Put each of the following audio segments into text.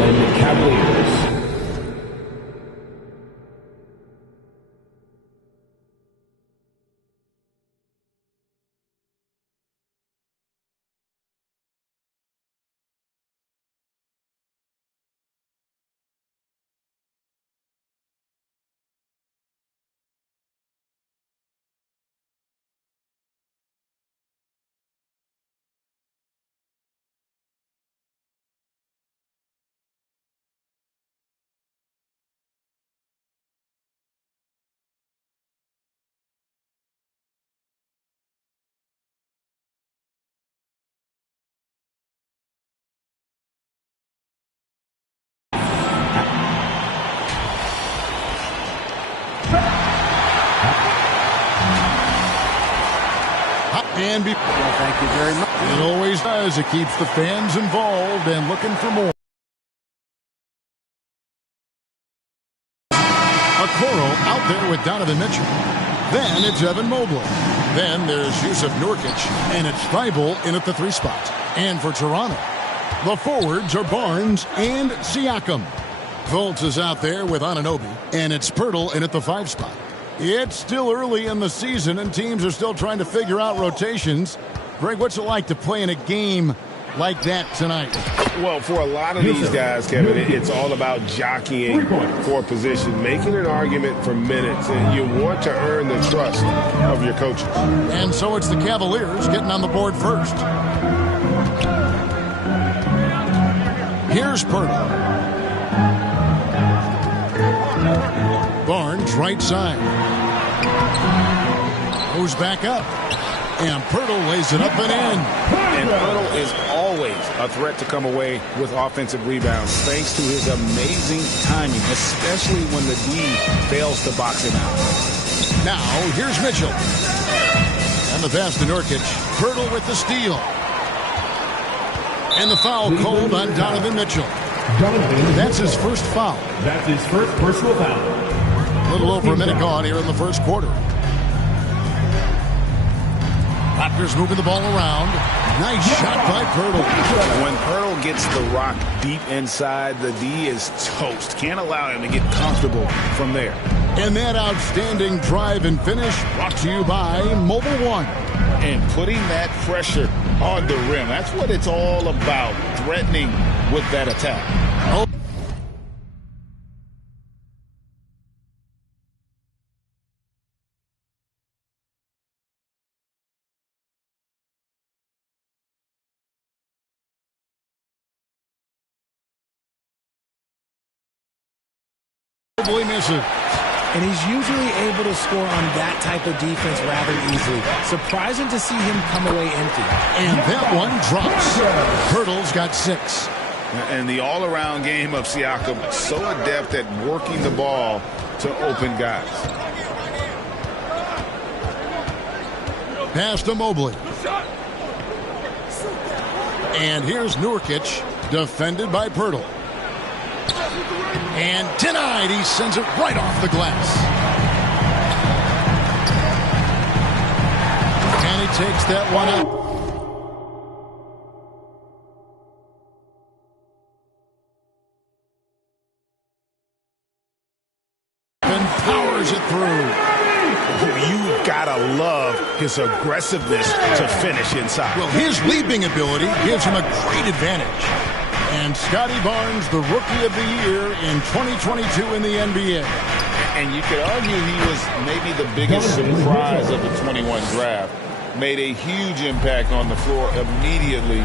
Cleveland Cavaliers. Well, thank you very much. It always does. It keeps the fans involved and looking for more. Okoro out there with Donovan Mitchell. Then it's Evan Mobley. Then there's Yusuf Nurkic. And it's Thibault in at the 3 spot. And for Toronto, the forwards are Barnes and Siakam. Fultz is out there with Anunoby. And it's Pirtle in at the 5 spot. It's still early in the season, and teams are still trying to figure out rotations. Greg, what's it like to play in a game like that tonight? Well, for a lot of these guys, Kevin, it's all about jockeying for position, making an argument for minutes, and you want to earn the trust of your coaches. And so it's the Cavaliers getting on the board first. Here's Pirtle. Barnes right side. Goes back up. And Pirtle lays it up and in. And Pirtle is always a threat to come away with offensive rebounds thanks to his amazing timing, especially when the D fails to box him out. Now, here's Mitchell. And the pass to Nurkic. Pirtle with the steal. And the foul called on Donovan Mitchell. That's his first foul. That's his first personal foul. A little over a minute gone here in the first quarter. Raptors moving the ball around. Nice shot by Pirtle. When Pirtle gets the rock deep inside, the D is toast. Can't allow him to get comfortable from there. And that outstanding drive and finish brought to you by Mobile One. And putting that pressure on the rim. That's what it's all about, threatening with that attack. Oh. Misses. And he's usually able to score on that type of defense rather easily. Surprising to see him come away empty. And that one drops. Pirtle's got 6. And the all-around game of Siakam, so adept at working the ball to open guys. Pass to Mobley. And here's Nurkic, defended by Pirtle. And denied. He sends it right off the glass. And he takes that one up. And powers it through. You've got to love his aggressiveness to finish inside. Well, his leaping ability gives him a great advantage. And Scotty Barnes, the Rookie of the Year in 2022 in the NBA. And you could argue he was maybe the biggest surprise of the 21 draft. Made a huge impact on the floor immediately.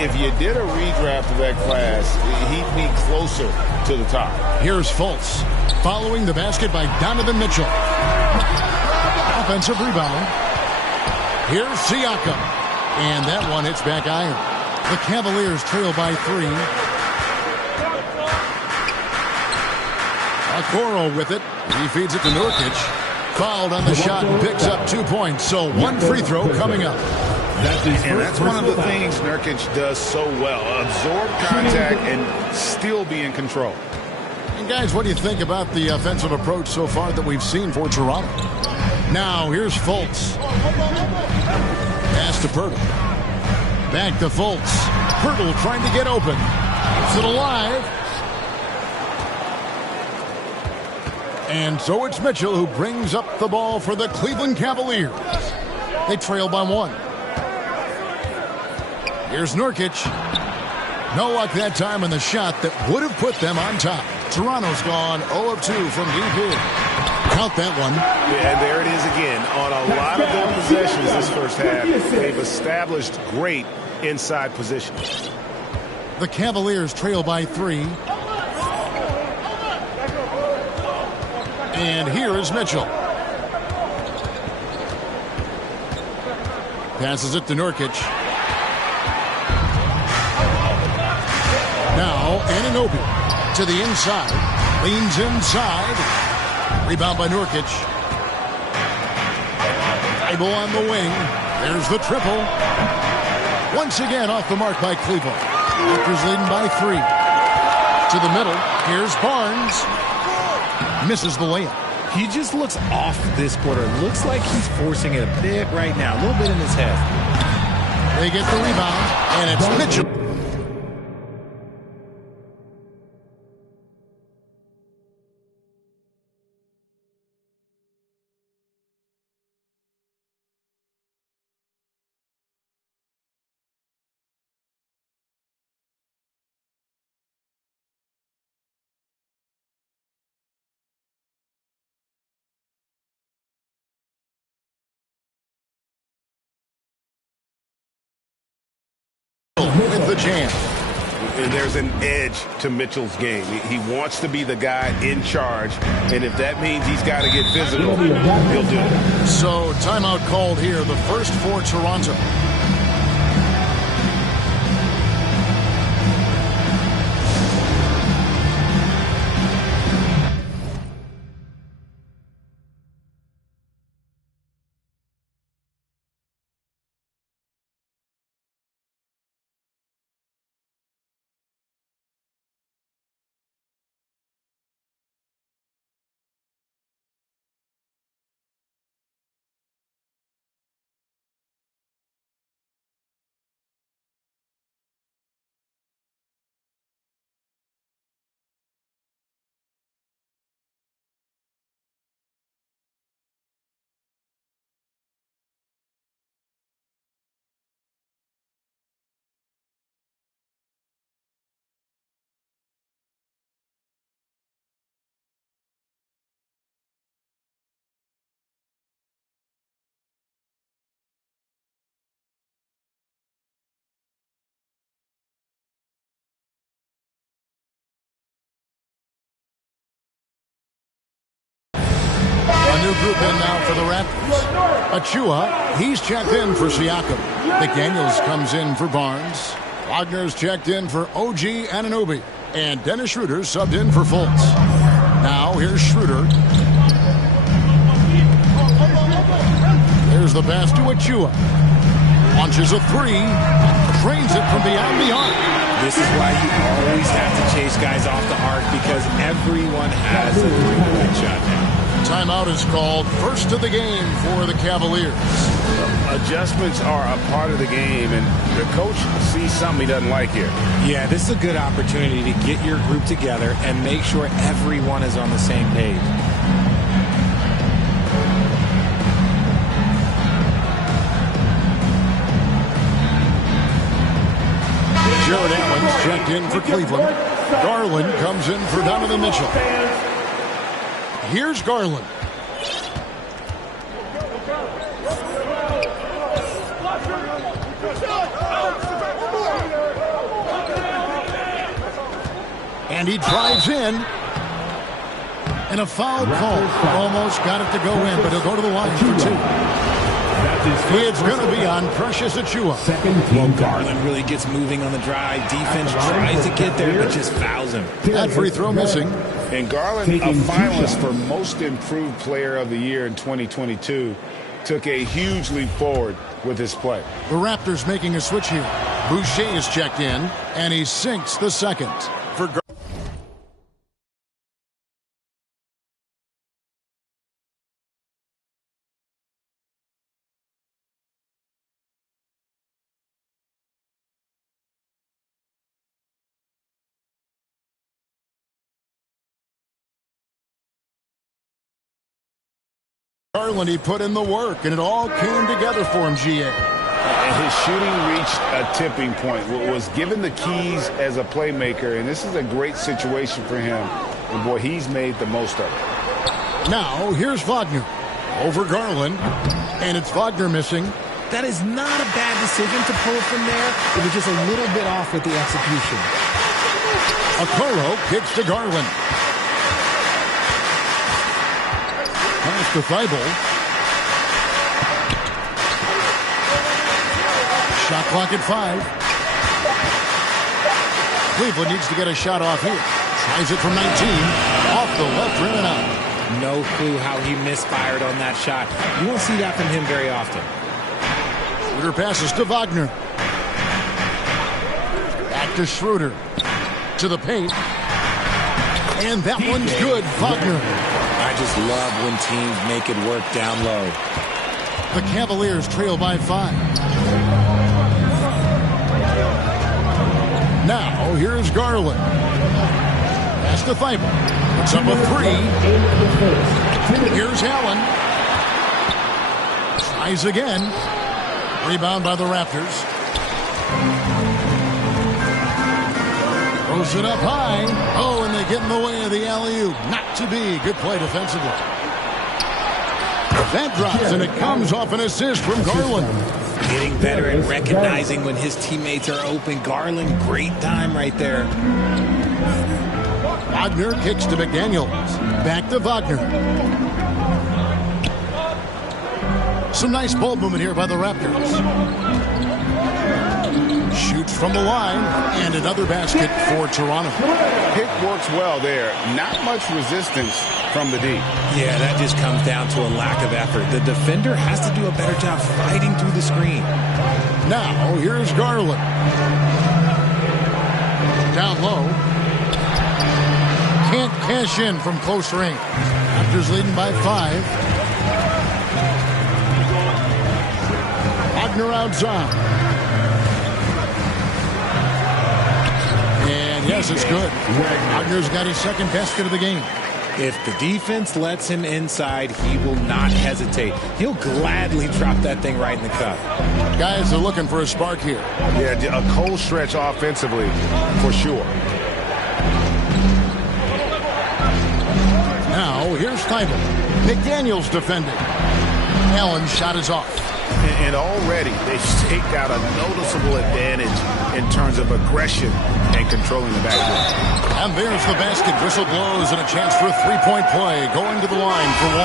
If you did a redraft of that class, he'd be closer to the top. Here's Fultz, following the basket by Donovan Mitchell. Offensive rebound. Here's Siakam. And that one hits back iron. The Cavaliers trail by 3. Okoro with it. He feeds it to Nurkic. Fouled on the shot and picks up 2 points. So one free throw coming up. And that's one of the things Nurkic does so well. Absorb contact and still be in control. And guys, what do you think about the offensive approach so far that we've seen for Toronto? Now here's Fultz. Pass to Pirtle. Back to Fultz. Pirtle trying to get open. Keeps it alive. And so it's Mitchell who brings up the ball for the Cleveland Cavaliers. They trail by 1. Here's Nurkic. No luck that time in the shot that would have put them on top. Toronto's gone 0 of 2 from deep here. Count that one. Yeah, and there it is again. On a lot of their possessions this first half, they've established great inside position. The Cavaliers trail by 3. And here is Mitchell. Passes it to Nurkic. Now Anunoby to the inside. Leans inside. Rebound by Nurkic. Bible on the wing. There's the triple. Once again off the mark by Cleveland. Raptors leading by 3. To the middle. Here's Barnes. Misses the layup. He just looks off this quarter. Looks like he's forcing it a bit right now. A little bit in his head. They get the rebound, and it's Mitchell. With the jam. And there's an edge to Mitchell's game. He wants to be the guy in charge, and if that means he's got to get physical, he'll do it. So timeout called here, the first for Toronto. A new group in now for the Raptors. Achua, he's checked in for Siakam. McDaniels comes in for Barnes. Wagner's checked in for OG Anunoby. And Dennis Schroeder's subbed in for Fultz. Now here's Schroeder. There's the pass to Achua. Launches a 3. Drains it from beyond the arc. This is why you always have to chase guys off the arc, because everyone has a 3-point shot now. Timeout is called. First of the game for the Cavaliers. Adjustments are a part of the game, and the coach sees something he doesn't like here. Yeah, this is a good opportunity to get your group together and make sure everyone is on the same page. Jared Allen's checked in for Cleveland. Garland comes in for Donovan Mitchell. Here's Garland. And he drives in. And a foul call. Almost got it to go in, but he'll go to the line for 2. It's going to be on Precious Achua. Well, Garland really gets moving on the drive. Defense tries to get there, but just fouls him. That free throw missing. And Garland, a finalist for Most Improved Player of the Year in 2022, took a huge leap forward with his play. The Raptors making a switch here. Boucher is checked in, and he sinks the second. For Garland, he put in the work, and it all came together for him, GA. And his shooting reached a tipping point, was given the keys as a playmaker, and this is a great situation for him. And, boy, he's made the most of it. Now, here's Wagner over Garland, and it's Wagner missing. That is not a bad decision to pull it from there. It was just a little bit off with the execution. Okoro kicks to Garland. Pass to Thibault. Shot clock at 5. Cleveland needs to get a shot off here. Tries it from 19. Off the left rim and out. No clue how he misfired on that shot. You won't see that from him very often. Schroeder passes to Wagner. Back to Schroeder. To the paint. And that one's good. Wagner. I just love when teams make it work down low. The Cavaliers trail by 5. Now, here's Garland. Pass to Thibault. Puts up a 3. Here's Allen. Tries again. Rebound by the Raptors. Throws it up high. Oh, and they get in the way of the alley-oop. Not to be. Good play defensively. That drops, and it comes off an assist from Garland. Getting better at recognizing when his teammates are open. Garland, great time right there. Wagner kicks to McDaniels. Back to Wagner. Some nice ball movement here by the Raptors. Shoots from the line, and another basket for Toronto. Pick works well there. Not much resistance from the D. Yeah, that just comes down to a lack of effort. The defender has to do a better job fighting through the screen. Now, here's Garland. Down low. Can't cash in from close range. Raptors leading by 5. Wagner outside. And yes, it's good. Wagner's got his second basket of the game. If the defense lets him inside, he will not hesitate. He'll gladly drop that thing right in the cup. Guys are looking for a spark here. Yeah, a cold stretch offensively for sure. Now, here's Thibault. McDaniels defending. Allen's shot is off. And already they've staked out a noticeable advantage in terms of aggression and controlling the backcourt. And there's the basket. Whistle blows and a chance for a three-point play. Going to the line for 1.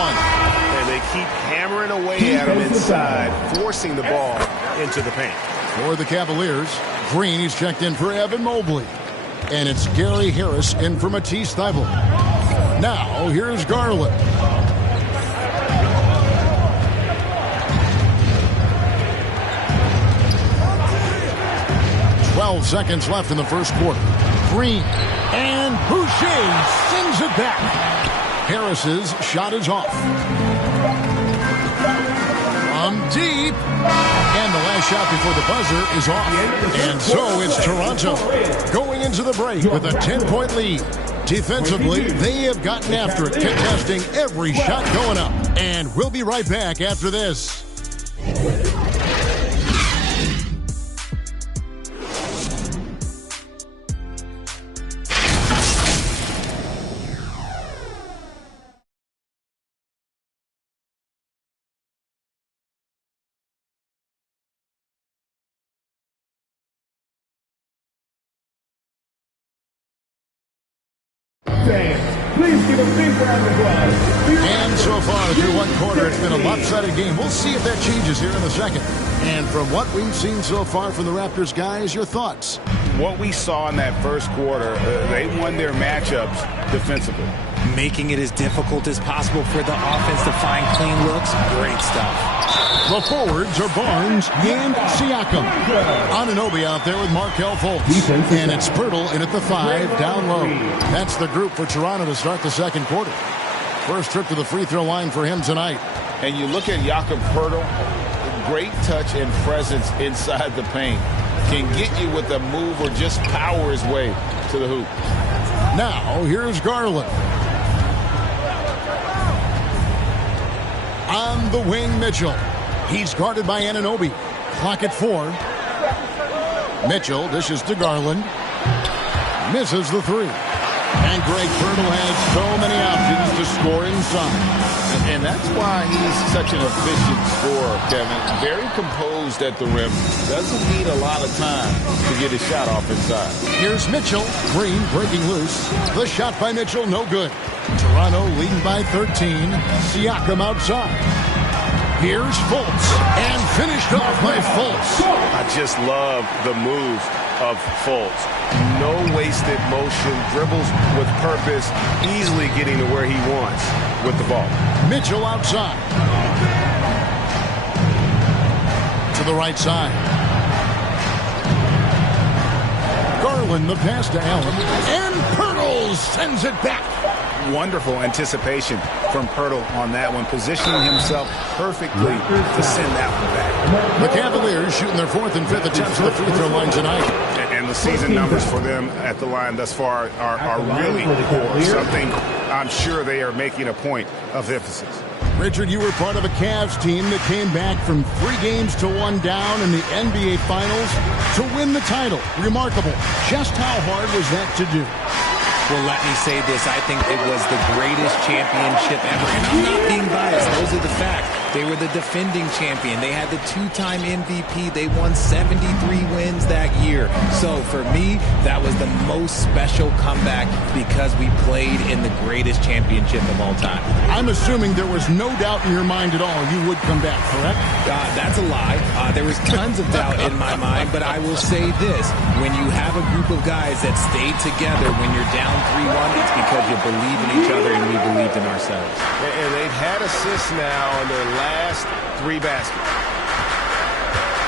And they keep hammering away at him inside, forcing the ball into the paint. For the Cavaliers, Green, he's checked in for Evan Mobley. And it's Gary Harris in for Matisse Thybulle. Now, here's Garland. Seconds left in the first quarter. Green and Boucher sings it back. Harris's shot is off. From deep. And the last shot before the buzzer is off. And so it's Toronto going into the break with a 10-point lead. Defensively, they have gotten after it, contesting every shot going up. And we'll be right back after this. Please give a big round of applause. And so far through one quarter, it's been a lopsided game. We'll see if that changes here in the second. And from what we've seen so far from the Raptors, guys, your thoughts? What we saw in that first quarter, they won their matchups defensively. Making it as difficult as possible for the offense to find clean looks. Great stuff. The forwards are Barnes and Siakam. Anunoby out there with Markelle Fultz. And it's Pirtle in at the 5, down low. That's the group for Toronto to start the second quarter. First trip to the free throw line for him tonight. And you look at Jakob Pirtle, great touch and presence inside the paint. Can get you with a move or just power his way to the hoop. Now, here's Garland. On the wing, Mitchell. He's guarded by Anunoby. Clock at 4. Mitchell dishes to Garland. Misses the 3. And Greg Birtle has so many options to score inside. And that's why he's such an efficient scorer, Kevin. Very composed at the rim. Doesn't need a lot of time to get his shot off inside. Here's Mitchell. Green breaking loose. The shot by Mitchell, no good. Toronto leading by 13. Siakam outside. Here's Fultz. And finished off by Fultz. I just love the move of Fultz. No wasted motion, dribbles with purpose, easily getting to where he wants with the ball. Mitchell outside. To the right side. Garland the pass to Allen. And Pirtle sends it back. Wonderful anticipation from Pirtle on that one, positioning himself perfectly to send that one back. The Cavaliers shooting their 4th and 5th attempts at the free throw line tonight. And the season numbers for them at the line thus far are really poor. Something I'm sure they are making a point of emphasis. Richard, you were part of a Cavs team that came back from 3 games to 1 down in the NBA Finals to win the title. Remarkable. Just how hard was that to do? Well, let me say this. I think it was the greatest championship ever. And I'm not being biased. Those are the facts. They were the defending champion. They had the 2-time MVP. They won 73 wins that year. So for me, that was the most special comeback because we played in the greatest championship of all time. I'm assuming there was no doubt in your mind at all you would come back, correct? That's a lie. There was tons of doubt in my mind, but I will say this. When you have a group of guys that stayed together when you're down 3-1, it's because you believe in each other and we believed in ourselves. And they've had assists now on their last 3 baskets.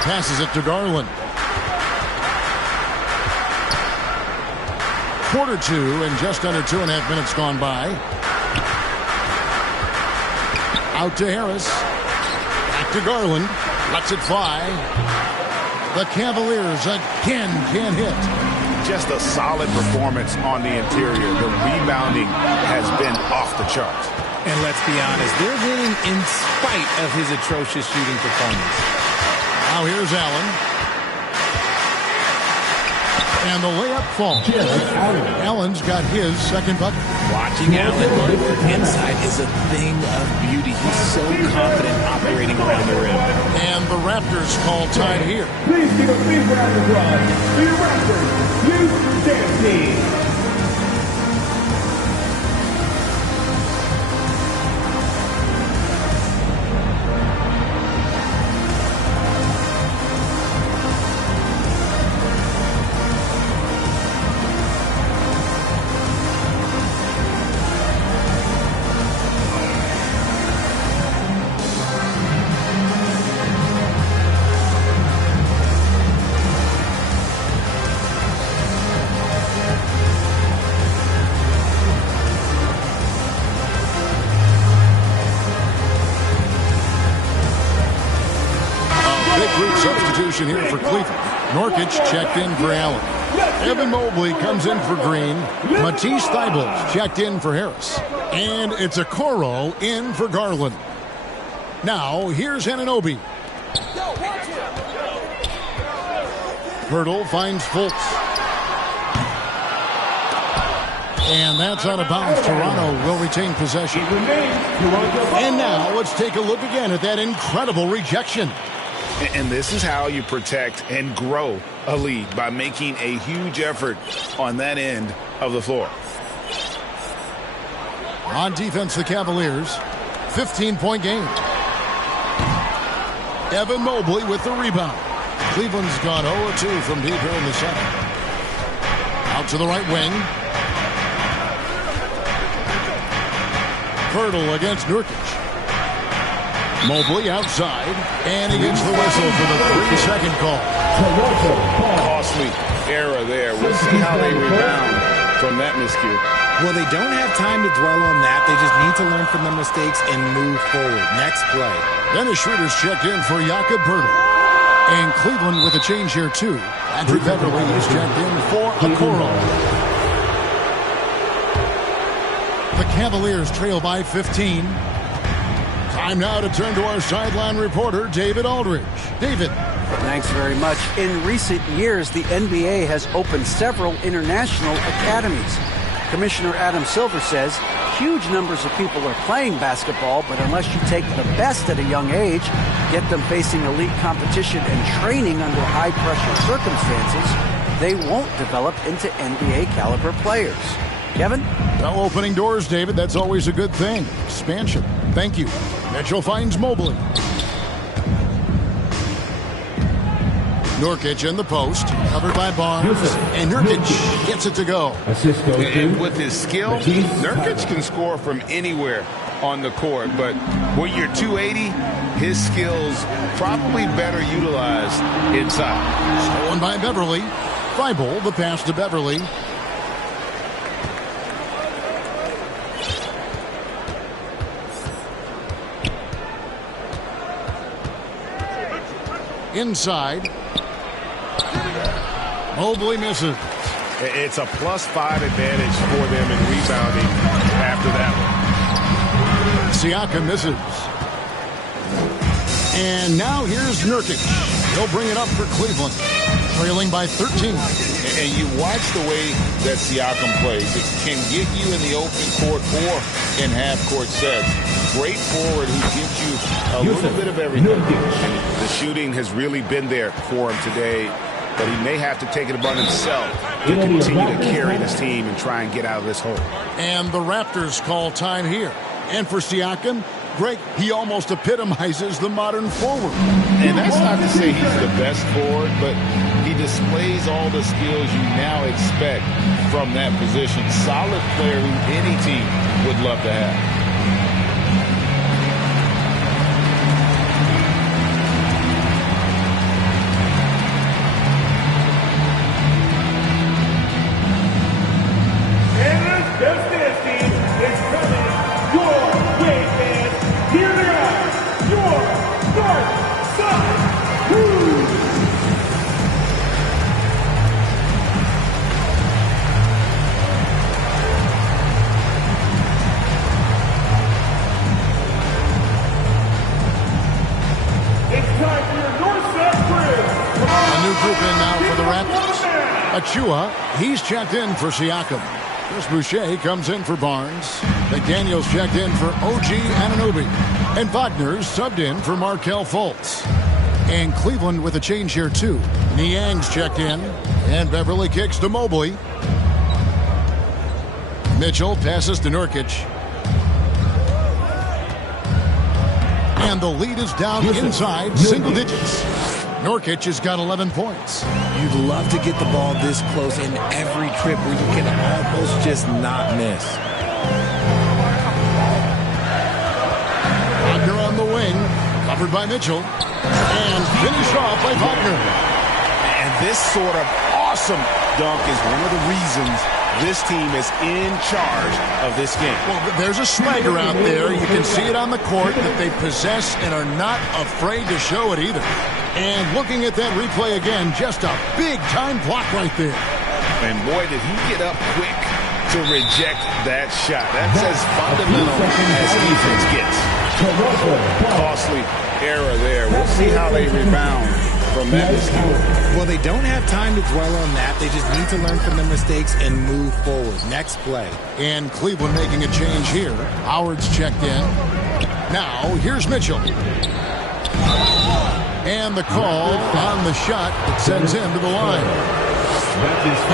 Passes it to Garland. 1:45 and just under 2.5 minutes gone by. Out to Harris. Back to Garland. Lets it fly. The Cavaliers again can't hit. Just a solid performance on the interior. The rebounding has been off the charts. And let's be honest, they're winning in spite of his atrocious shooting performance. Now here's Allen. And the layup falls. Allen's got his second bucket. Watching Allen inside is a thing of beauty. He's so confident operating around the rim. And the Raptors call time here. Please give a big round of applause to your Raptors Youth Dance Team. Substitution here for Cleveland. Norkic checked in for Allen. Evan Mobley comes in for Green. Matisse Thybulle checked in for Harris. And it's a Okoro in for Garland. Now, here's Anunoby. Pirtle finds Fultz. And that's out of bounds. Toronto will retain possession. And now, let's take a look again at that incredible rejection. And this is how you protect and grow a lead, by making a huge effort on that end of the floor. On defense, the Cavaliers, 15-point game. Evan Mobley with the rebound. Cleveland's gone 0-2 from deep here in the second. Out to the right wing. Pirtle against Nurkic. Mobley outside, and he gets the whistle for the 3-second call. Costly error there. We'll see how they rebound from that miscue. Well, they don't have time to dwell on that. They just need to learn from their mistakes and move forward. Next play. Dennis Schroeder's checked in for Jakob Pirtle. And Cleveland with a change here, too. Andrew Beverly is checked in for Okoro. The Cavaliers trail by 15. Time now to turn to our sideline reporter, David Aldridge. David. Thanks very much. In recent years, the NBA has opened several international academies. Commissioner Adam Silver says huge numbers of people are playing basketball, but unless you take the best at a young age, get them facing elite competition and training under high-pressure circumstances, they won't develop into NBA-caliber players. Kevin? Well, opening doors, David, that's always a good thing. Expansion. Thank you. Mitchell finds Mobley. Nurkic in the post, covered by Barnes, and Nurkic gets it to go. And with his skill, Nurkic can score from anywhere on the court, but when you're 280, his skills probably better utilized inside. Stolen by Beverly. Thibault, the pass to Beverly. Inside. Mobley misses. It's a +5 advantage for them in rebounding after that one. Siakam misses. And now here's Nurkic. He'll bring it up for Cleveland, trailing by 13. And you watch the way that Siakam plays. It can get you in the open court or in half-court sets. Great forward who gives you a little bit of everything. And the shooting has really been there for him today, but he may have to take it upon himself to continue to carry this team and try and get out of this hole. And the Raptors call time here. And for Siakam, Greg, he almost epitomizes the modern forward. And that's not to say he's the best forward, but he displays all the skills you now expect from that position. Solid player who any team would love to have. Achua, he's checked in for Siakam. Chris Boucher comes in for Barnes. McDaniels checked in for OG Anunoby. And Wagner's subbed in for Markelle Fultz. And Cleveland with a change here too. Niang's checked in. And Beverly kicks to Mobley. Mitchell passes to Nurkic. And the lead is down inside single digits. Nurkic has got 11 points. You'd love to get the ball this close in every trip where you can almost just not miss. Wagner on the wing, covered by Mitchell, and finished off by Wagner. And this sort of awesome dunk is one of the reasons this team is in charge of this game. Well, there's a swagger out there. You can see it on the court that they possess and are not afraid to show it either. And looking at that replay again, just a big-time block right there. And boy, did he get up quick to reject that shot. That's as fundamental as defense gets. Costly error there. We'll see how they rebound from that mistake. Well, they don't have time to dwell on that. They just need to learn from their mistakes and move forward. Next play. And Cleveland making a change here. Howard's checked in. Now, here's Mitchell. And the call on the shot that sends him to the line.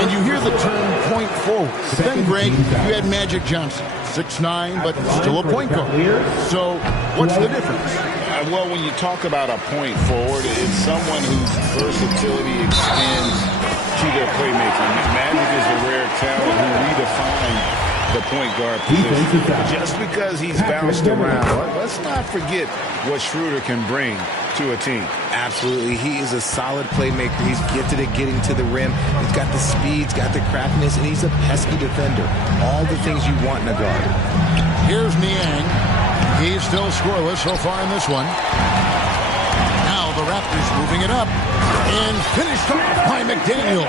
And you hear the term point forward. But then, Greg, you had Magic Johnson, 6'9", but still a point guard. So what's the difference? Well, when you talk about a point forward, it's someone whose versatility extends to their playmaking. Magic is a rare talent who redefined the point guard position. Just because he's bounced around, let's not forget what Schroeder can bring to a team. Absolutely. He is a solid playmaker. He's gifted at getting to the rim. He's got the speed, he's got the craftiness, and he's a pesky defender. All the things you want in a guard. Here's Niang. He's still scoreless so far in this one. Now the Raptors moving it up. And finished off by McDaniel.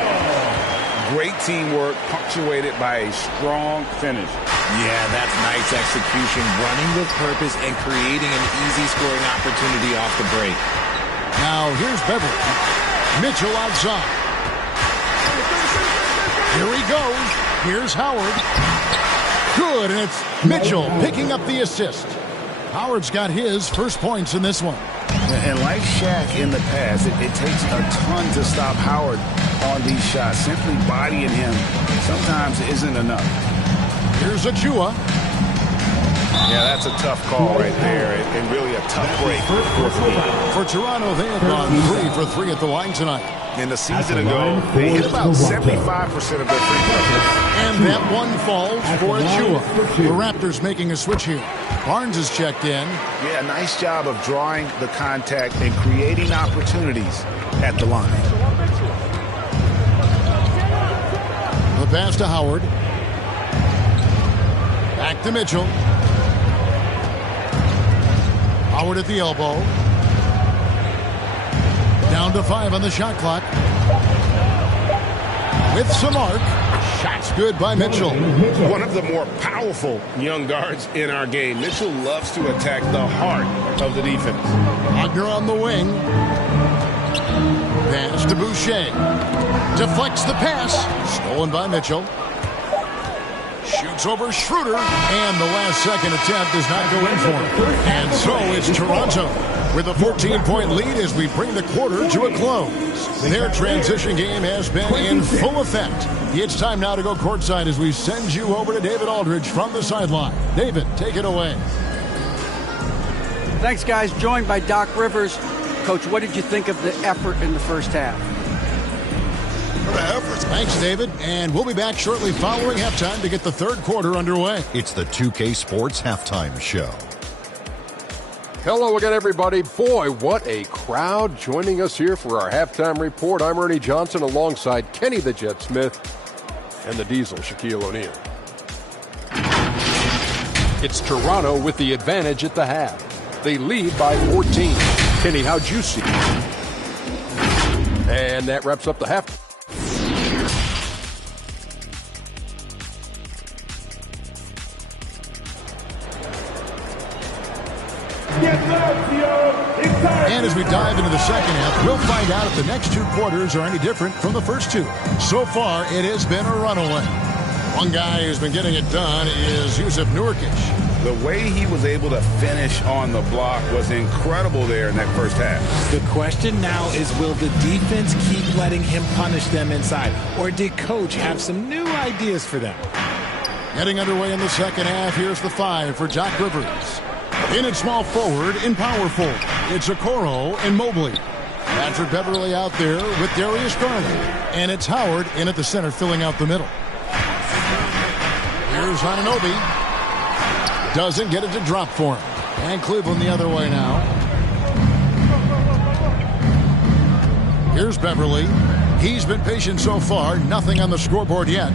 Great teamwork punctuated by a strong finish. Yeah, that's nice execution, running with purpose and creating an easy scoring opportunity off the break. Now here's Beverly. Mitchell outside. Here he goes. Here's Howard. Good, and it's Mitchell picking up the assist. Howard's got his first points in this one. And like Shaq in the past, it takes a ton to stop Howard on these shots. Simply bodying him sometimes isn't enough. Here's Achua. Yeah, that's a tough call right there, and really a tough break for Toronto. They have gone 3 for 3 at the line tonight. And a season ago, they hit about 75% of their free throws. And that one falls for Achua. The Raptors making a switch here. Barnes is checked in. Yeah, nice job of drawing the contact and creating opportunities at the line. The pass to Howard. Back to Mitchell. Howard at the elbow. Down to 5 on the shot clock. With some arc. Shots good by Mitchell. One of the more powerful young guards in our game. Mitchell loves to attack the heart of the defense. Wagner on the wing. Pass to Boucher. Deflects the pass. Stolen by Mitchell. Shoots over Schroeder. And the last second attempt does not go in for him. And so it's Toronto with a 14-point lead as we bring the quarter to a close. Their transition game has been in full effect. It's time now to go courtside as we send you over to David Aldridge from the sideline. David, take it away. Thanks, guys. Joined by Doc Rivers. Coach, what did you think of the effort in the first half? Thanks, David. And we'll be back shortly following halftime to get the third quarter underway. It's the 2K Sports Halftime Show. Hello again, everybody. Boy, what a crowd joining us here for our halftime report. I'm Ernie Johnson alongside Kenny the Jet Smith and the Diesel, Shaquille O'Neal. It's Toronto with the advantage at the half. They lead by 14. Kenny, how'd you see it? And that wraps up the half. And as we dive into the second half, we'll find out if the next 2 quarters are any different from the first 2. So far, it has been a runaway. One guy who's been getting it done is Jusuf Nurkic. The way he was able to finish on the block was incredible there in that first half. The question now is, will the defense keep letting him punish them inside? Or did Coach have some new ideas for them? Getting underway in the second half, here's the 5 for Doc Rivers. In at small forward, in power forward, it's Okoro and Mobley. Patrick Beverly out there with Darius Garland. And it's Howard in at the center, filling out the middle. Here's Anunoby. Doesn't get it to drop for him. And Cleveland the other way now. Here's Beverly. He's been patient so far. Nothing on the scoreboard yet.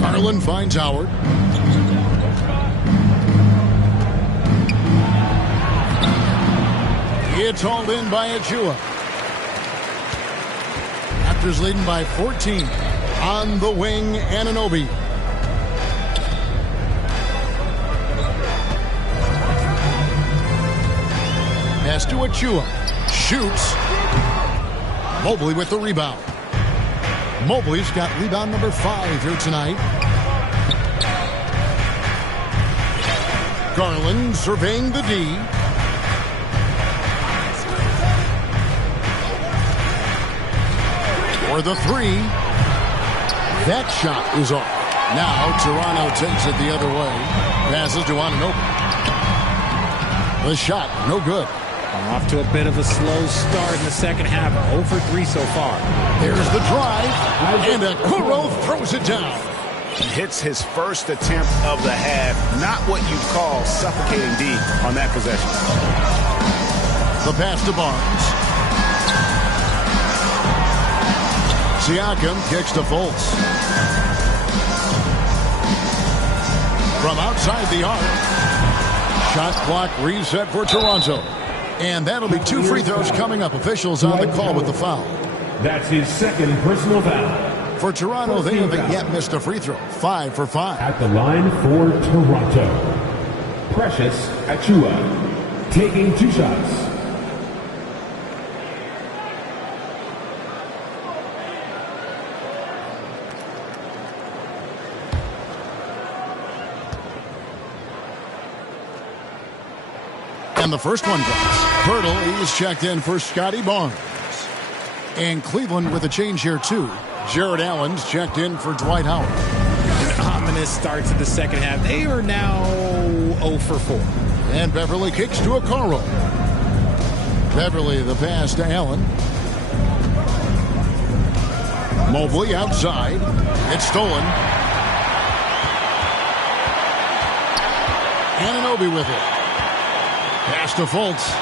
Garland finds Howard. It's hauled in by Achua. Raptors leading by 14. On the wing, Anunoby. Pass to Achua. Shoots. Mobley with the rebound. Mobley's got rebound number 5 here tonight. Garland surveying the D. For the 3. That shot is off. Now Toronto takes it the other way. Passes to Anunoby. The shot, no good. Off to a bit of a slow start in the second half. 0 for 3 so far. There's the drive. And Okoro throws it down. Hits his first attempt of the half. Not what you call suffocating D on that possession. The pass to Barnes. Siakam kicks to Fultz. From outside the arc. Shot clock reset for Toronto. And that'll be 2 free throws coming up. Officials on the call with the foul. That's his second personal foul. For Toronto, they haven't yet missed a free throw. 5 for 5. At the line for Toronto, Precious Achua, taking 2 shots. And the first one drops. Pirtle is checked in for Scotty Barnes. And Cleveland with a change here, too. Jared Allen's checked in for Dwight Howard. An ominous start to the second half. They are now 0 for 4. And Beverly kicks to Okoro. Beverly the pass to Allen. Mobley outside. It's stolen. Anunoby with it. Pass to Fultz.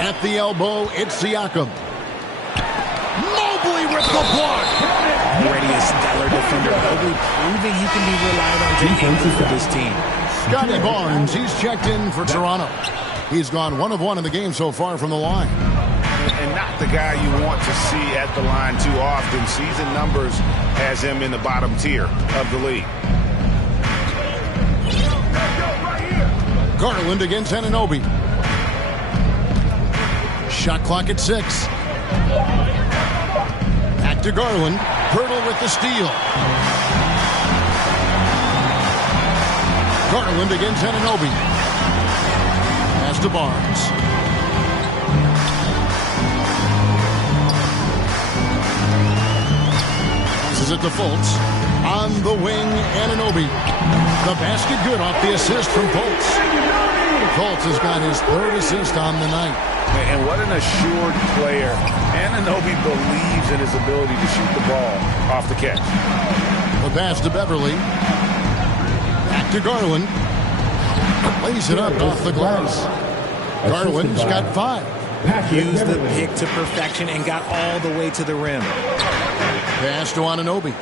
At the elbow, it's Siakam. Mobley with the block. Already a stellar defender. Mobley proving he can be relied on to anchor for this team. Scotty Barnes, he's checked in for Toronto. He's gone 1 of 1 in the game so far from the line. And not the guy you want to see at the line too often. Season numbers has him in the bottom tier of the league. Garland against Anunoby. Shot clock at 6. Back to Garland. Pirtle with the steal. Garland against Anunoby. Pass to Barnes. Passes it to Fultz. On the wing, Anunoby. The basket good off the assist from Fultz. Fultz has got his 3rd assist on the night. And what an assured player. Anunoby believes in his ability to shoot the ball off the catch. The pass to Beverly. Back to Garland. Lays it up off the glass. Garland's got 5. Used the pick to perfection and got all the way to the rim. Pass to Anunoby.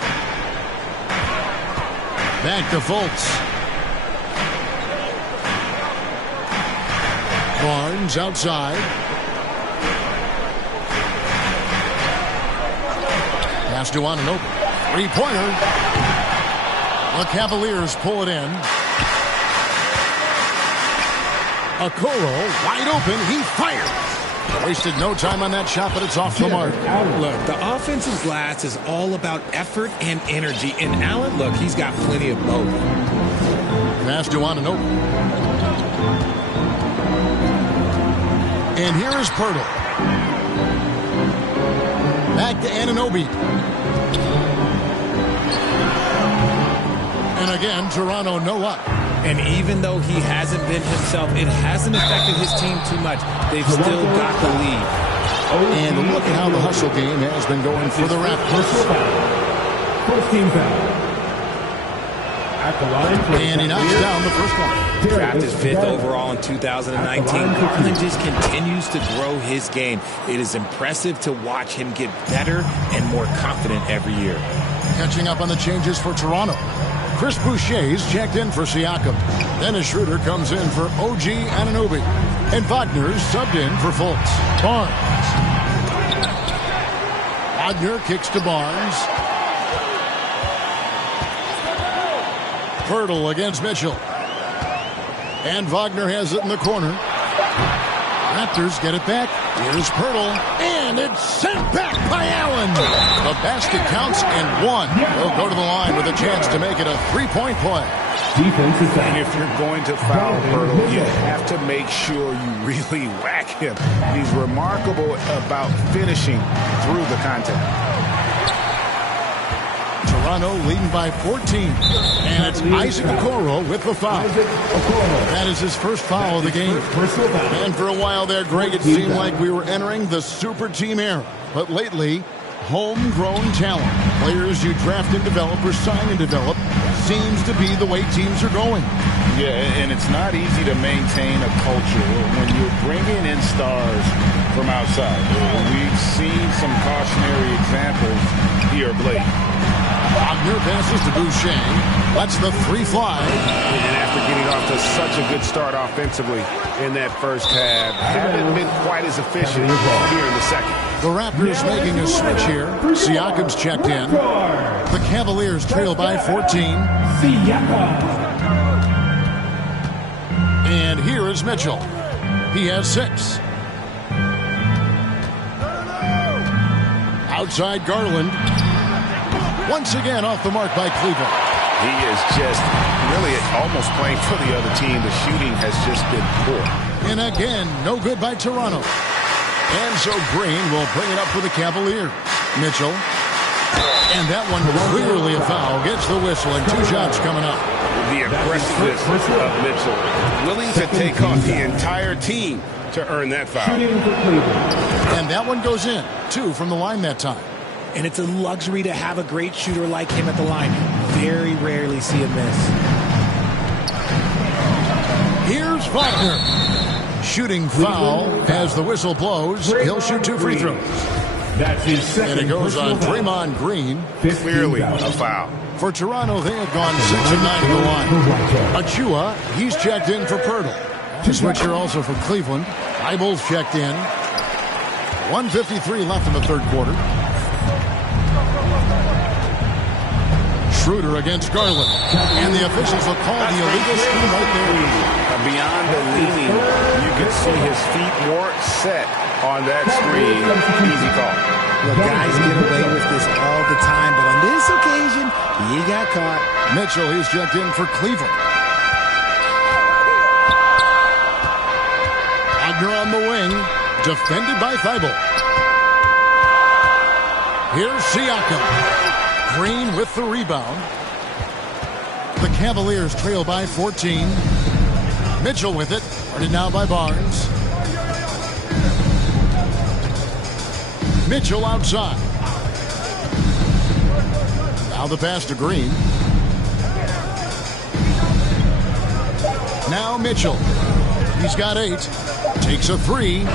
Back to Fultz. Barnes outside. Pass to Anunoby. 3-pointer. The Cavaliers pull it in. Okoro wide open. He fires. Wasted no time on that shot, but it's off the mark. Look, the offensive glass is all about effort and energy. And Allen, look, he's got plenty of both. Pass to Anunoby. And here is Pirtle. Back to Anunoby. And again, Toronto no up. And even though he hasn't been himself, it hasn't affected his team too much. They've still got the lead. And look at how the hustle game has been going for the Raptors. First team foul. At the line and he knocks down the first one. Drafted 5th overall in 2019. Garland just continues to grow his game. It is impressive to watch him get better and more confident every year. Catching up on the changes for Toronto. Chris Boucher's checked in for Siakam. Dennis Schroeder comes in for OG Anunoby. And Wagner's subbed in for Fultz. Barnes. Wagner kicks to Barnes. Pirtle against Mitchell. And Wagner has it in the corner. Raptors get it back. Here's Pirtle. And it's sent back by Allen. The basket counts and 1. He'll go to the line with a chance to make it a 3-point play. Defense is and if you're going to foul Pirtle, you have to make sure you really whack him. He's remarkable about finishing through the contact. Toronto leading by 14. And it's Isaac Okoro with the foul. That is his first foul of the game. And for a while there, Greg, it seemed like we were entering the super team era. But lately, homegrown talent, players you draft and develop or sign and develop, seems to be the way teams are going. Yeah, and it's not easy to maintain a culture when you're bringing in stars from outside. We've seen some cautionary examples here of late. Wagner passes to Boucher. Lets the three fly. And after getting off to such a good start offensively in that first half, haven't been quite as efficient here in the second. The Raptors making a switch here. Siakam's checked in. The Cavaliers trail by 14. And here is Mitchell. He has 6. Outside Garland. Once again off the mark by Cleveland. He is just really almost playing for the other team. The shooting has just been poor. And again, no good by Toronto. And so Green will bring it up for the Cavaliers. Mitchell. And that one clearly a foul. Gets the whistle and 2 shots coming up. The aggressiveness of Mitchell. Willing to take on the entire team to earn that foul. And that one goes in. 2 from the line that time. And it's a luxury to have a great shooter like him at the line. Very rarely see him miss. Here's Wagner. Shooting foul as the whistle blows. He'll shoot 2 free throws. That's his second. And it goes on Draymond Green. Clearly a foul. For Toronto, they have gone 6 of 9 to the line. Achua, he's checked in for Pirtle. The switcher also for Cleveland. Eibel's checked in. 1:53 left in the third quarter. Schroeder against Garland. And the officials will call the illegal screen right there. Beyond the leaning, you can see his feet weren't set on that screen. Easy call. Look, guys get away with this all the time, but on this occasion, he got caught. Mitchell, he's checked in for Cleveland. Wagner on the wing. Defended by Thibault. Here's Siakam. Green with the rebound. The Cavaliers trail by 14. Mitchell with it. Guarded now by Barnes. Mitchell outside. Now the pass to Green. Now Mitchell. He's got 8. Takes a 3.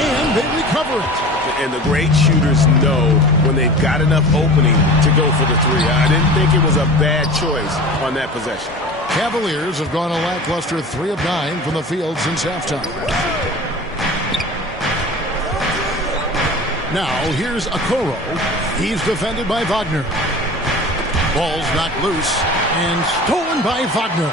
And they recover it. And the great shooters know when they've got enough opening to go for the 3. I didn't think it was a bad choice on that possession. Cavaliers have gone a lackluster 3 of 9 from the field since halftime. Now here's Okoro. He's defended by Wagner. Ball's knocked loose and stolen by Wagner.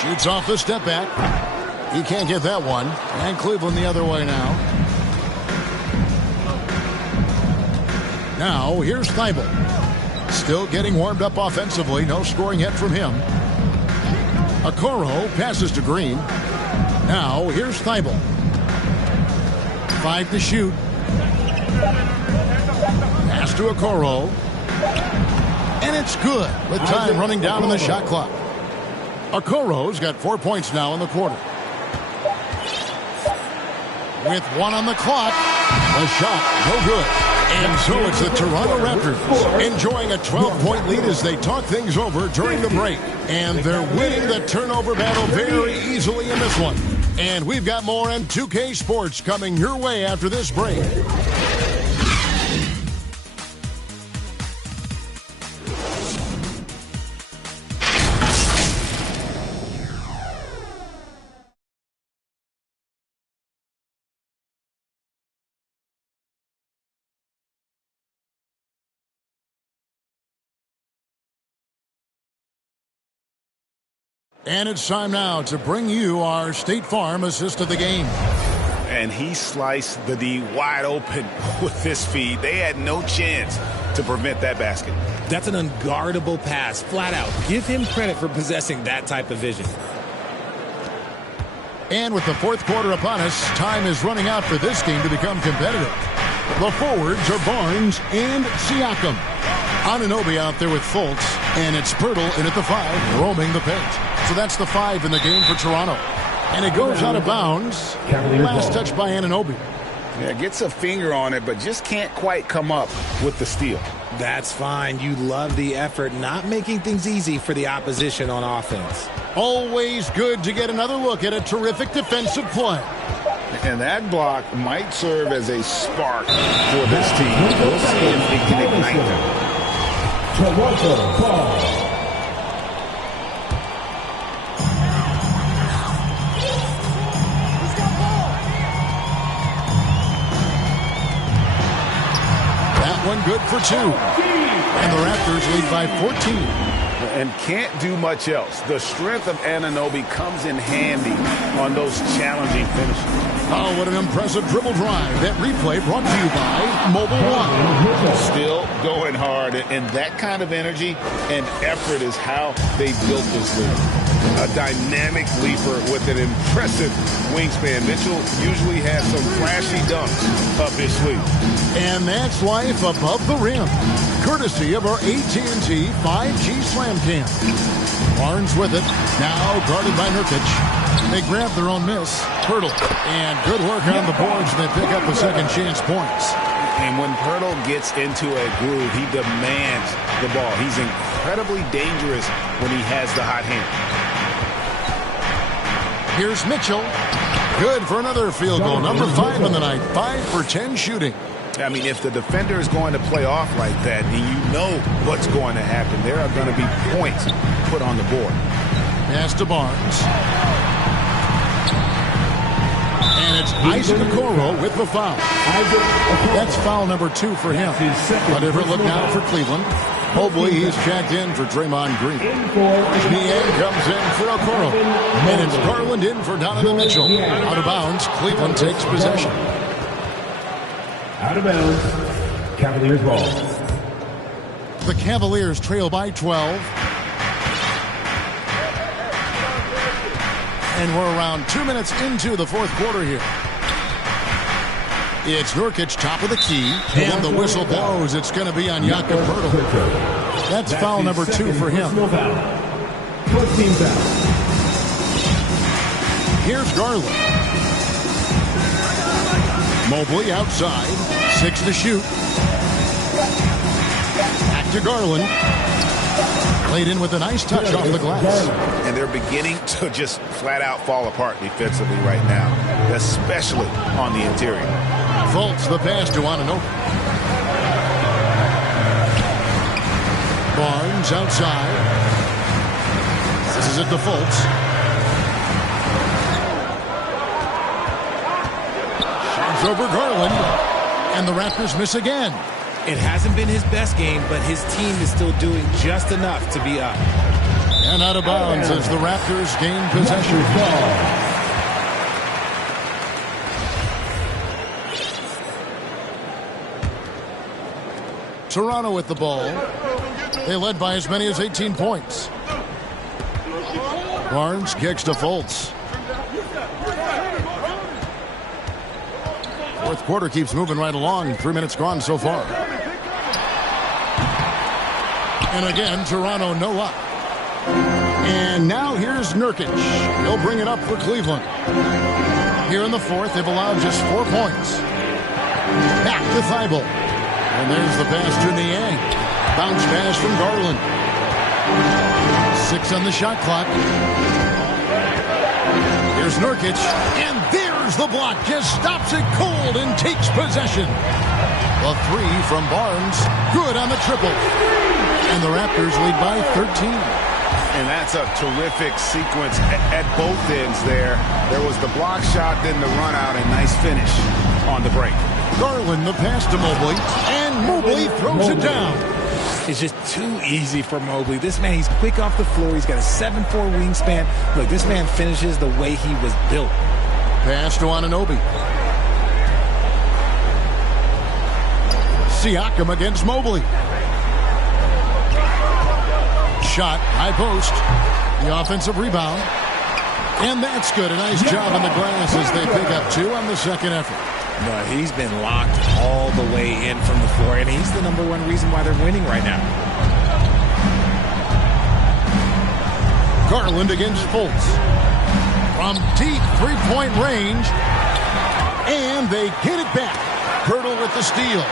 Shoots off the step back. He can't get that one. And Cleveland the other way now. Now here's Thibault. Still getting warmed up offensively. No scoring yet from him. Okoro passes to Green. Now here's Thibault. 5 to shoot. Pass to Okoro. And it's good with time running down on the shot clock. Okoro's got 4 points now in the quarter. With 1 on the clock, the shot no good. And so it's the Toronto Raptors enjoying a 12-point lead as they talk things over during the break. And they're winning the turnover battle very easily in this one. And we've got more on 2K Sports coming your way after this break. And it's time now to bring you our State Farm assist of the game. And he sliced the D wide open with this feed. They had no chance to prevent that basket. That's an unguardable pass, flat out. Give him credit for possessing that type of vision. And with the fourth quarter upon us, time is running out for this game to become competitive. The forwards are Barnes and Siakam. Anunoby out there with Fultz, and it's Pirtle in at the 5, roaming the paint. So that's the 5 in the game for Toronto. And it goes out of bounds. Last touch by Anunoby. Yeah, gets a finger on it, but just can't quite come up with the steal. That's fine. You love the effort, not making things easy for the opposition on offense. Always good to get another look at a terrific defensive play. And that block might serve as a spark for this team. We'll see if it can ignite them. Toronto ball. That one good for 2. And the Raptors lead by 14. And can't do much else. The strength of Anunoby comes in handy on those challenging finishes. Oh, what an impressive dribble drive. That replay brought to you by Mobile One. Still going hard, and that kind of energy and effort is how they built this league. A dynamic leaper with an impressive wingspan. Mitchell usually has some flashy dunks up his sleeve. And that's life above the rim, courtesy of our AT&T 5G Slam Cam. Barnes with it, now guarded by Nurkic. They grab their own miss. Pirtle, and good work on the boards, and they pick up the second chance points. And when Pirtle gets into a groove, he demands the ball. He's incredibly dangerous when he has the hot hand. Here's Mitchell. Good for another field goal. Number 5 on the night. 5 for 10 shooting. I mean, if the defender is going to play off like that, then you know what's going to happen. There are going to be points put on the board. Pass to Barnes. And it's Isaac Okoro with the foul. That's foul number 2 for him. A different look now for Cleveland. Mobley, he's checked in for Draymond Green. Niang comes in for Okoro. And it's Garland in for Donovan Mitchell. Out of bounds, Cleveland takes possession. Out of bounds. Cavaliers ball. The Cavaliers trail by 12. And we're around 2 minutes into the fourth quarter here. It's Nurkic, top of the key, and the whistle blows. It's going to be on Jakob Poeltl. That's foul number 2 for him. First team foul. Here's Garland. Mobley outside, 6 to shoot. Back to Garland. Played in with a nice touch off the glass. And they're beginning to just flat out fall apart defensively right now, especially on the interior. Fultz the pass to Anunoby. Barnes outside. This is it to Fultz. Shoots over Garland. And the Raptors miss again. It hasn't been his best game, but his team is still doing just enough to be up. And out of bounds as the Raptors gain possession. Toronto with the ball. They led by as many as 18 points. Barnes kicks to Fultz. Fourth quarter keeps moving right along. 3 minutes gone so far. And again, Toronto no luck. And now here's Nurkic. He'll bring it up for Cleveland. Here in the fourth, they've allowed just 4 points. Back to Thibault. And there's the pass to Niang. Bounce pass from Garland. 6 on the shot clock. Here's Nurkic. And there's the block. Just stops it cold and takes possession. The 3 from Barnes. Good on the triple. And the Raptors lead by 13. And that's a terrific sequence at both ends there. There was the block shot, then the run out, and nice finish on the break. Garland the pass to Mobley, and Mobley throws it down. It's just too easy for Mobley. This man, he's quick off the floor. He's got a 7'4" wingspan. Look, this man finishes the way he was built. Pass to Anunoby. Siakam against Mobley. Shot, high post. The offensive rebound. And that's good. A nice job on the glass as they pick up 2 on the second effort. But he's been locked all the way in from the floor, and he's the #1 reason why they're winning right now. Garland against Fultz. From deep three-point range. And they get it back. Pirtle with the steal.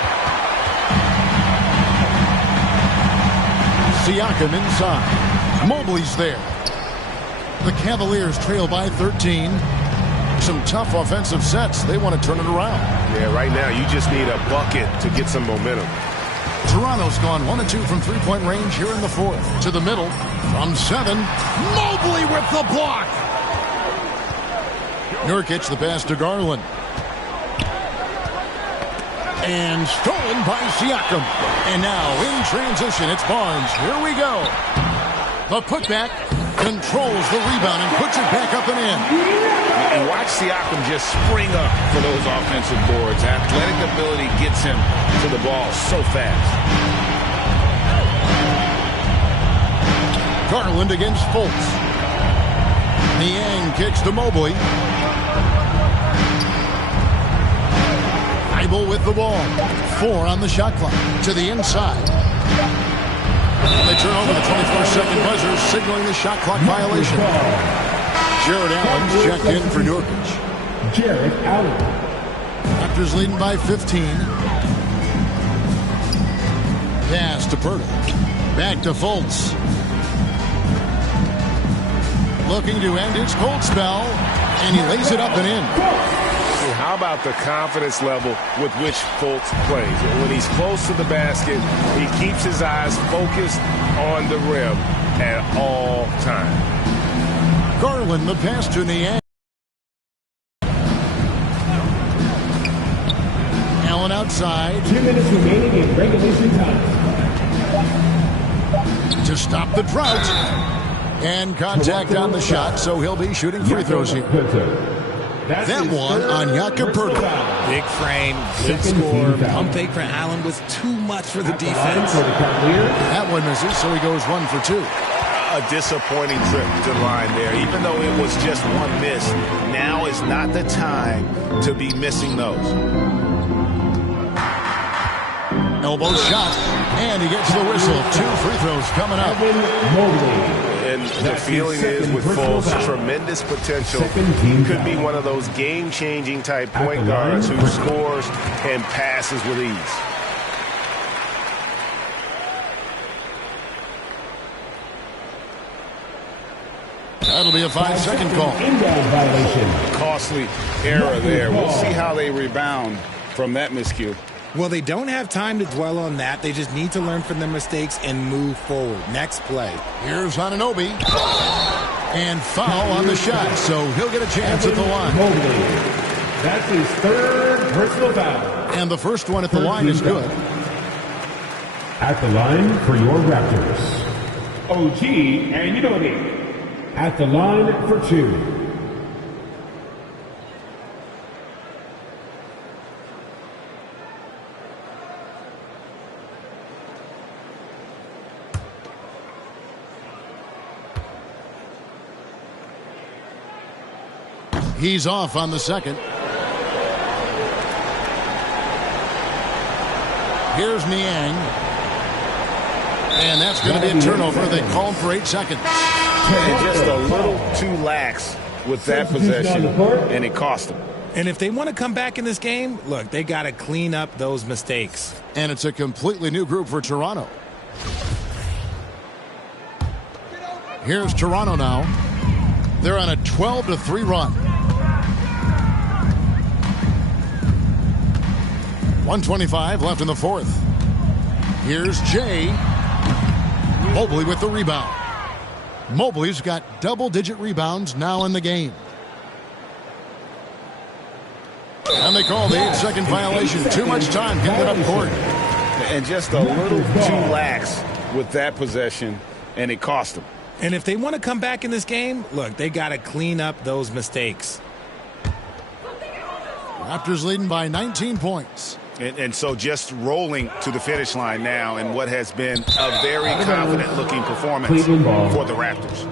Siakam inside. Mobley's there. The Cavaliers trail by 13. some tough offensive sets. They want to turn it around. Yeah, right now you just need a bucket to get some momentum. Toronto's gone 1 of 2 from three-point range here in the fourth. To the middle from 7. Mobley with the block. Nurkic the pass to Garland. And stolen by Siakam. And now in transition, it's Barnes. Here we go. The putback controls the rebound and puts it back up and in. And watch Siakam just spring up for those offensive boards. Athletic ability gets him to the ball so fast. Garland against Fultz. Niang kicks to Mobley. Thibault with the ball. 4 on the shot clock. To the inside. And they turn over the 24-second buzzer, signaling the shot clock violation. Jared Allen's checked in for Nurkic. Jared Allen. Raptors leading by 15. Pass to Pirtle. Back to Fultz. Looking to end its cold spell. And he lays it up and in. How about the confidence level with which Fultz plays? When he's close to the basket, he keeps his eyes focused on the rim at all times. Garland the pass to Niang. Allen outside. 2 minutes remaining in regulation time. To stop the drought. And contact on the shot, so he'll be shooting free throws here. That one on Jakob Poeltl. Big frame, good score. Pump fake for Allen was too much for the defense. That one misses, so he goes 1 for 2. A disappointing trip to the line there. Even though it was just one miss, now is not the time to be missing those. Elbow shot, and he gets the whistle. 2 free throws coming up. And the feeling is with Fultz, tremendous potential. Could be one of those game-changing type point guards who scores and passes with ease. That'll be a 5-second call. Inbound violation. Costly error there. We'll see how they rebound from that miscue. Well, they don't have time to dwell on that. They just need to learn from their mistakes and move forward. Next play. Here's Anunoby. And foul on the shot, so he'll get a chance at the line. That's his 3rd personal foul. And the first one at the line is good. At the line for your Raptors, OG Anunoby. At the line for 2. He's off on the second. Here's Niang. And that's going to be a turnover. They call him for 8 seconds. And just a little too lax with that possession, and it cost them. And if they want to come back in this game, look, they got to clean up those mistakes. And it's a completely new group for Toronto. Here's Toronto now. They're on a 12-3 run. 1:25 left in the fourth. Here's Jay. Mobley with the rebound. Mobley's got double-digit rebounds now in the game. And they call the 8-second violation. Too much time getting it up court. And just a little too lax with that possession, and it cost them. And if they want to come back in this game, look, they got to clean up those mistakes. Raptors leading by 19 points. And so just rolling to the finish line now in what has been a very confident-looking performance for the Raptors.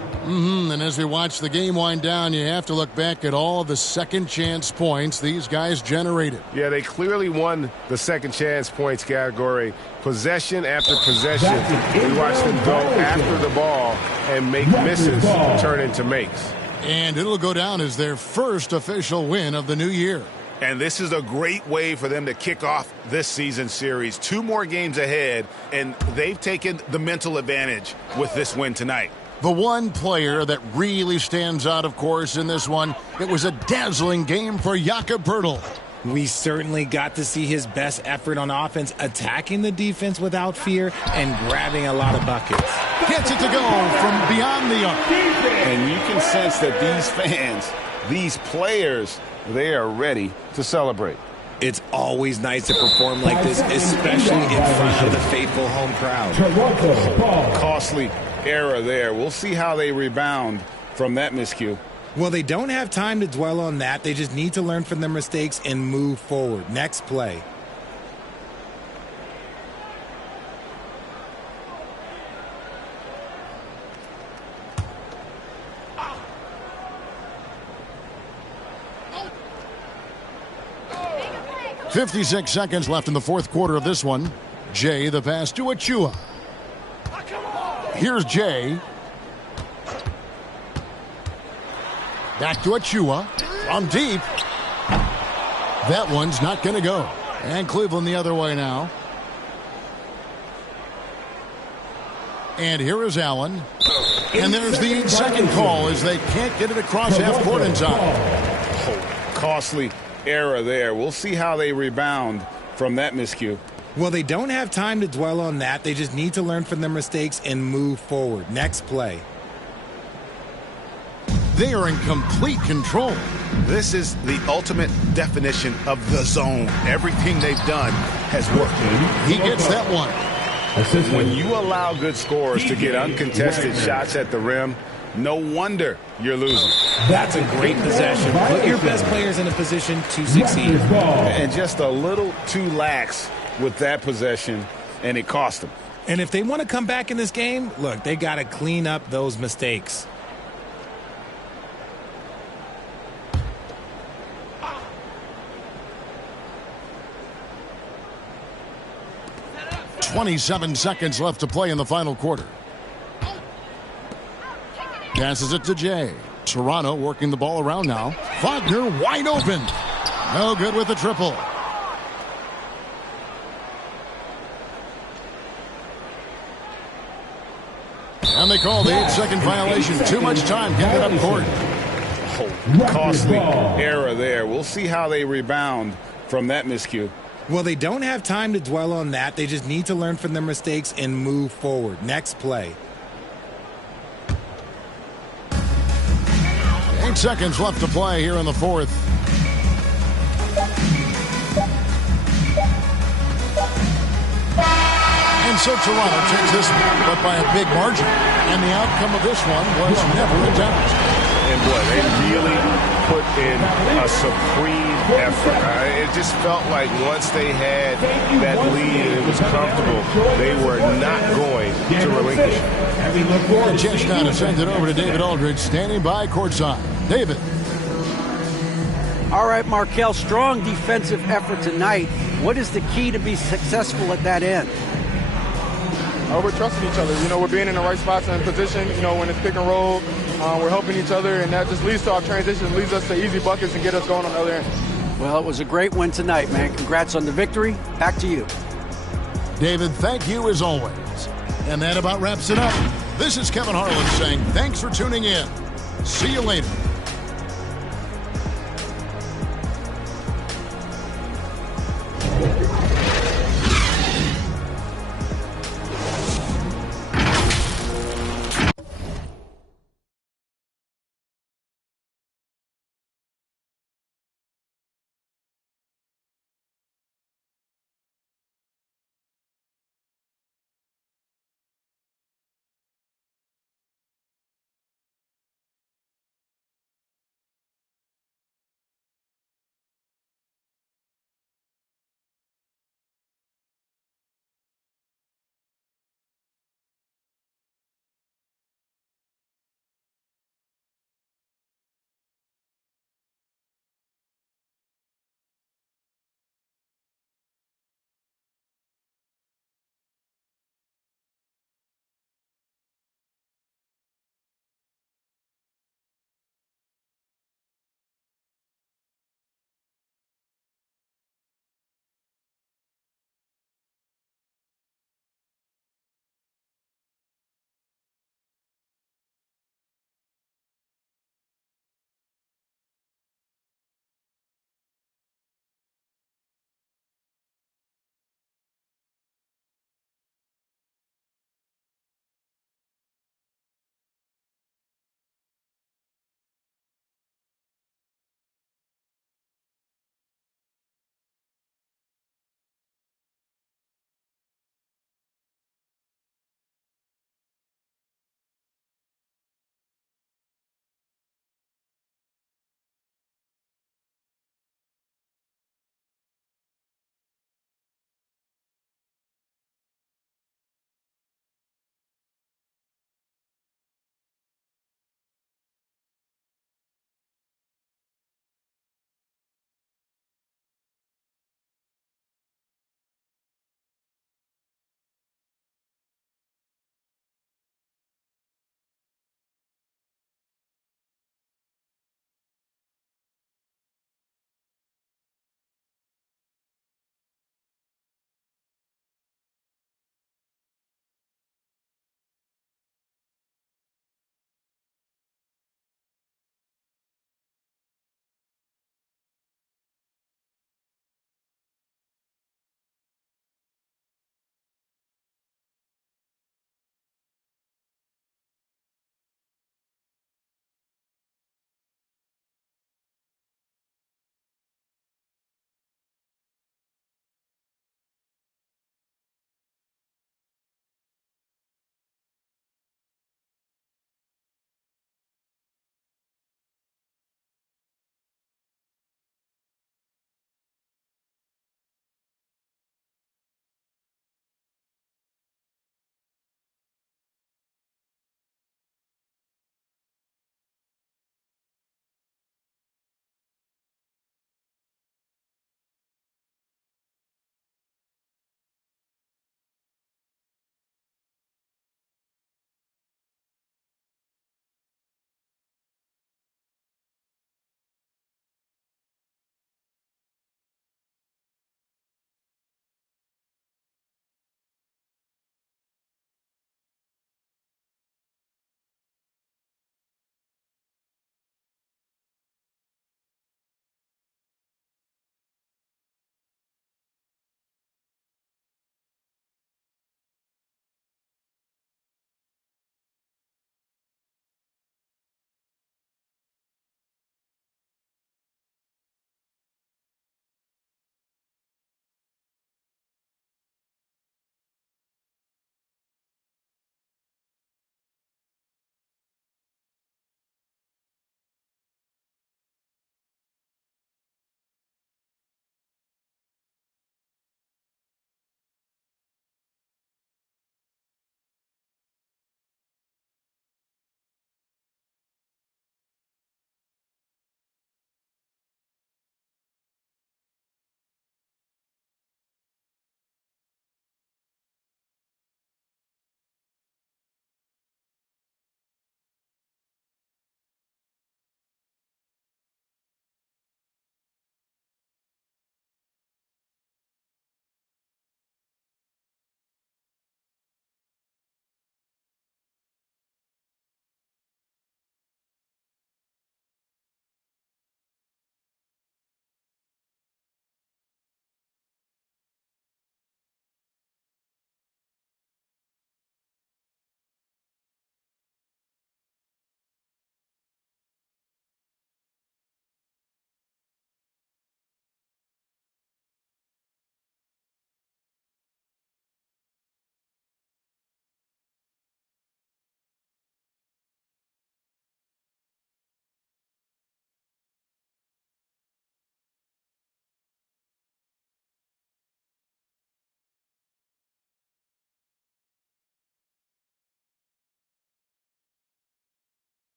And as we watch the game wind down, you have to look back at all the second-chance points these guys generated. Yeah, they clearly won the second-chance points category. Possession after possession, we watched them go after the ball and make misses turn into makes. And it'll go down as their first official win of the new year. And this is a great way for them to kick off this season series. 2 more games ahead, and they've taken the mental advantage with this win tonight. The one player that really stands out, of course, in this one, it was a dazzling game for Jakob Poeltl. We certainly got to see his best effort on offense, attacking the defense without fear and grabbing a lot of buckets. Gets it to go from beyond the arc. And you can sense that these fans, these players, they are ready to celebrate. It's always nice to perform like this, especially in front of the faithful home crowd. Costly error there. We'll see how they rebound from that miscue. Well, they don't have time to dwell on that. They just need to learn from their mistakes and move forward. Next play. .56 seconds left in the fourth quarter of this one. Jay, the pass to Achua. Here's Jay. Back to Achua. From deep. That one's not going to go. And Cleveland the other way now. And here is Allen. And there's the second call as they can't get it across half court in time. Oh, costly error there. We'll see how they rebound from that miscue. Well, they don't have time to dwell on that. They just need to learn from their mistakes and move forward. Next play. They are in complete control. This is the ultimate definition of the zone. Everything they've done has worked. He gets that one. When you allow good scorers to get uncontested shots at the rim, no wonder you're losing. That's a great possession. Put your best players in a position to succeed. And just a little too lax with that possession, and it cost them. And if they want to come back in this game, look, they got to clean up those mistakes. 27 seconds left to play in the final quarter. Passes it to Jay. Toronto working the ball around now. Wagner wide open. No good with the triple. And they call the 8-second violation. Too much time getting it up court. Oh, costly error there. We'll see how they rebound from that miscue. Well, they don't have time to dwell on that. They just need to learn from their mistakes and move forward. Next play. 8 seconds left to play here in the fourth. And so Toronto takes this one, but by a big margin. And the outcome of this one was never a doubt. And boy, they really put in a supreme effort. It just felt like once they had that lead and it was comfortable, they were not going to relinquish it. The Jets now to send it over to David Aldridge, standing by courtside. David. All right, Markel, strong defensive effort tonight. What is the key to be successful at that end? We're trusting each other. We're being in the right spots and position. When it's pick and roll, we're helping each other, and that just leads to our transition, leads us to easy buckets and get us going on the other end. Well, it was a great win tonight, man. Congrats on the victory. Back to you. David, thank you as always. And that about wraps it up. This is Kevin Harlan saying thanks for tuning in. See you later.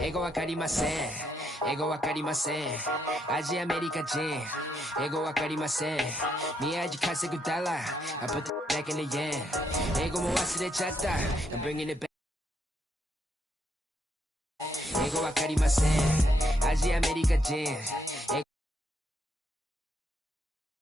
英語わかりません。英語わかりません。アジアアメリカ人。英語わかりません。宮地稼ぐダラ。I put the back in the yen。英語も忘れちゃった。I'm bringing it back。英語わかりません。アジアアメリカ人。